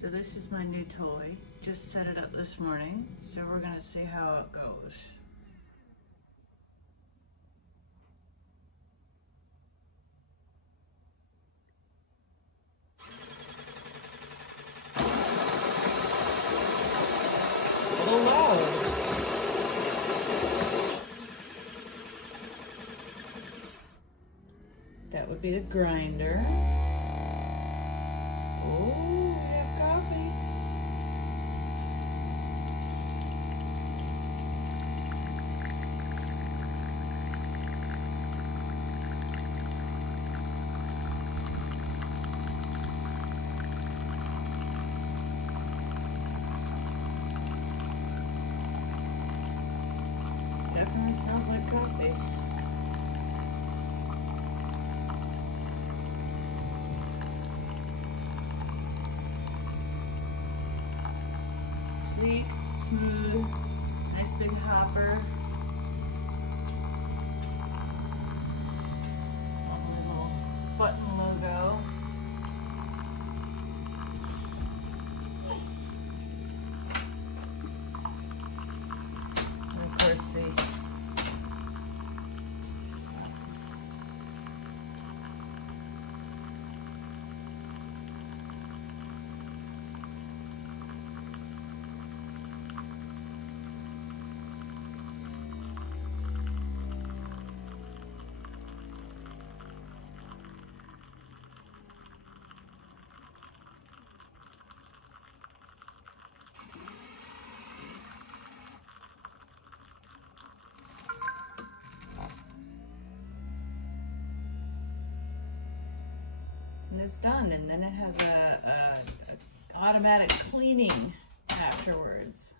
So this is my new toy. Just set it up this morning. So we're gonna see how it goes. Oh wow. That would be the grinder. Oh, we have coffee. Definitely smells like coffee. Sleek, smooth, nice big hopper. Lovely little button logo. And of course the and it's done, and then it has a automatic cleaning afterwards.